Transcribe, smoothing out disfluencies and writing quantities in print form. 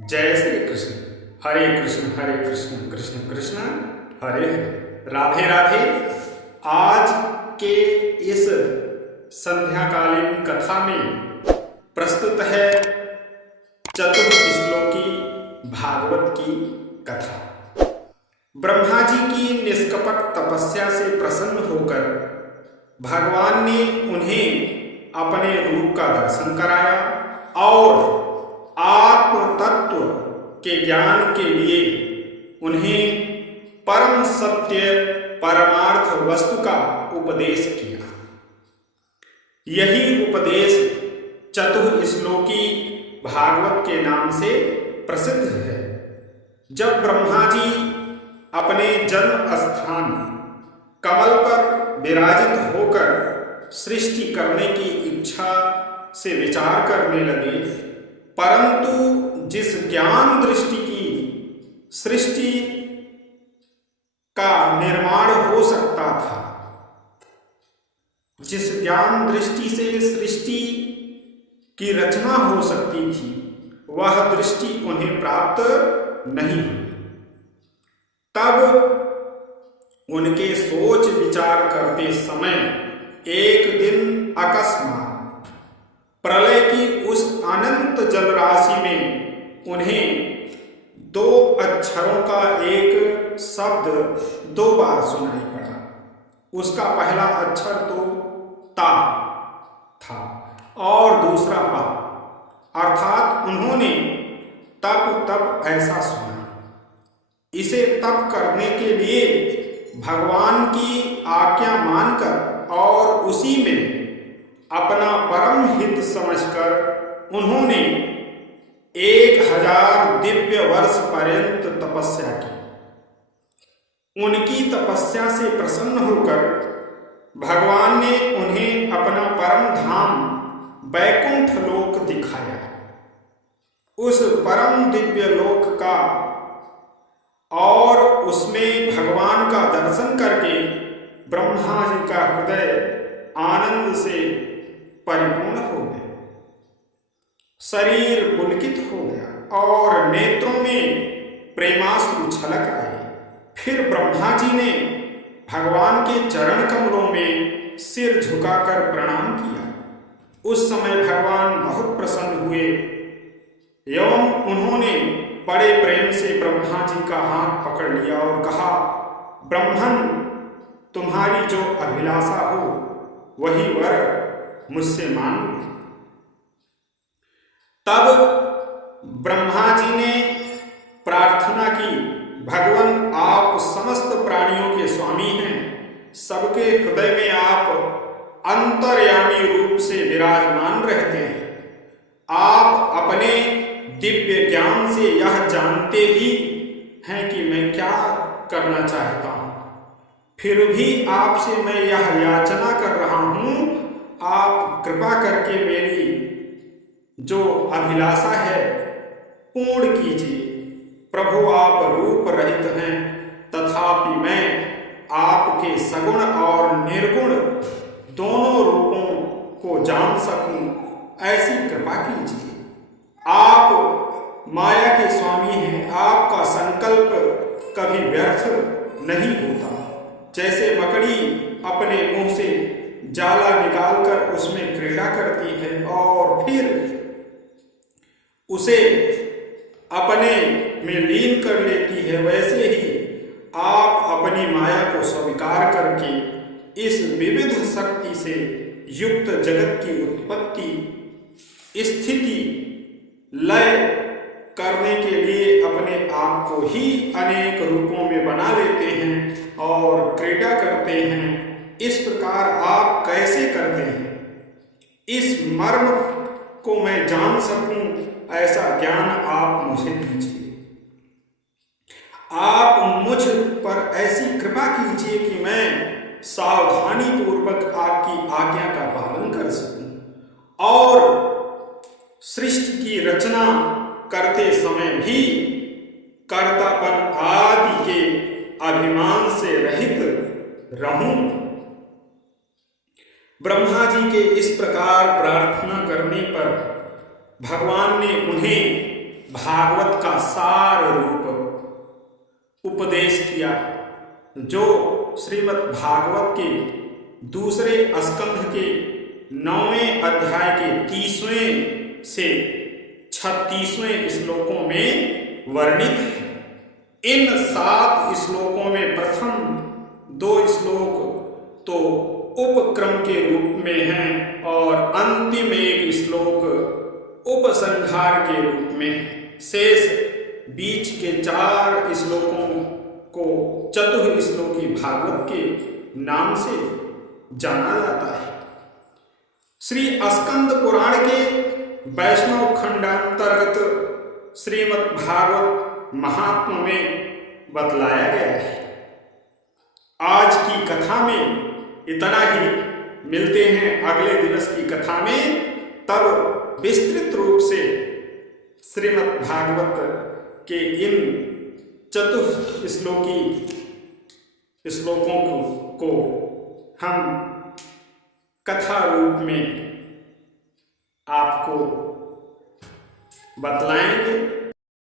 जय श्री कृष्ण। हरे कृष्ण कृष्ण कृष्ण हरे हरे, राधे राधे। आज के इस संध्याकालीन कथा में प्रस्तुत है चतुर्श्लोकी भागवत की कथा। ब्रह्मा जी की निष्कपट तपस्या से प्रसन्न होकर भगवान ने उन्हें अपने रूप का दर्शन कराया और आत्म तत्व के ज्ञान के लिए उन्हें परम सत्य परमार्थ वस्तु का उपदेश किया। यही उपदेश चतुश्लोकी भागवत के नाम से प्रसिद्ध है। जब ब्रह्मा जी अपने जन्म स्थान कमल पर विराजित होकर सृष्टि करने की इच्छा से विचार करने लगे, परंतु जिस ज्ञान दृष्टि की सृष्टि का निर्माण हो सकता था, जिस ज्ञान दृष्टि से सृष्टि की रचना हो सकती थी, वह दृष्टि उन्हें प्राप्त नहीं हुई। तब उनके सोच विचार करते समय एक दिन अकस्मात प्रलय की उस अनंत जलराशि में उन्हें दो अक्षरों का एक शब्द दो बार सुनाई पड़ा। उसका पहला अक्षर तो ता था और दूसरा पा, अर्थात उन्होंने तप तप ऐसा सुना। इसे तप करने के लिए भगवान की आज्ञा मानकर और उसी में अपना परम हित समझकर उन्होंने 1000 दिव्य वर्ष पर्यंत तपस्या की। उनकी तपस्या से प्रसन्न होकर भगवान ने उन्हें अपना परम धाम वैकुंठ लोक दिखाया। उस परम दिव्य लोक का और उसमें भगवान का दर्शन करके ब्रह्मा जी का हृदय आनंद से परिपूर्ण हो गया, शरीर पुलकित हो गया और नेत्रों में प्रेमाश्रु छलक आए। फिर ब्रह्मा जी ने भगवान के चरण कमलों में सिर झुकाकर प्रणाम किया। उस समय भगवान बहुत प्रसन्न हुए एवं उन्होंने बड़े प्रेम से ब्रह्मा जी का हाथ पकड़ लिया और कहा, ब्रह्मन, तुम्हारी जो अभिलाषा हो वही वर मुझसे मांग लो। तब ब्रह्मा जी ने प्रार्थना की, भगवान, आप समस्त प्राणियों के स्वामी हैं, सबके हृदय में आप अंतर्यामी रूप से विराजमान रहते हैं। आप अपने दिव्य ज्ञान से यह जानते ही हैं कि मैं क्या करना चाहता हूं, फिर भी आपसे मैं यह याचना कर रहा हूं, आप कृपा करके मेरी जो अभिलाषा है पूर्ण कीजिए। प्रभु, आप रूप रहित हैं, तथापि मैं आपके सगुण और निर्गुण दोनों रूपों को जान सकूं, ऐसी कृपा कीजिए। आप माया के स्वामी हैं, आपका संकल्प कभी व्यर्थ नहीं होता। जैसे मकड़ी अपने मुंह से जाला निकालकर उसमें क्रीड़ा करती है और फिर उसे अपने में लीन कर लेती है, वैसे ही आप अपनी माया को स्वीकार करके इस विविध शक्ति से युक्त जगत की उत्पत्ति, स्थिति, लय करने के लिए अपने आप को ही अनेक रूपों में बना लेते हैं और क्रीड़ा करते हैं। इस प्रकार आप कैसे करते हैं, इस मर्म को मैं जान सकूं, ऐसा ज्ञान आप मुझे दीजिए। आप मुझ पर ऐसी कृपा कीजिए कि मैं सावधानी पूर्वक आपकी आज्ञा का पालन कर सकूं और सृष्टि की रचना करते समय भी कर्तापन आदि के अभिमान से रहित रहूं। ब्रह्मा जी के इस प्रकार प्रार्थना करने पर भगवान ने उन्हें भागवत का सार रूप उपदेश किया, जो श्रीमद् भागवत के दूसरे स्कंध के 9वें अध्याय के 30वें से 36वें श्लोकों में वर्णित है। इन 7 श्लोकों में प्रथम 2 श्लोक तो उपक्रम के रूप में हैं और अंतिम 1 श्लोक उपसंहार के रूप में है। शेष बीच के 4 श्लोकों को चतुश्लोकी भागवत के नाम से जाना जाता है। श्री स्कंद पुराण के वैष्णव खंडांतर्गत श्रीमद् भागवत महात्म्य में बतलाया गया है। आज की कथा में इतना ही। मिलते हैं अगले दिवस की कथा में, तब विस्तृत रूप से श्रीमद् भागवत के इन चतुश्लोकी श्लोकों को हम कथा रूप में आपको बतलाएंगे।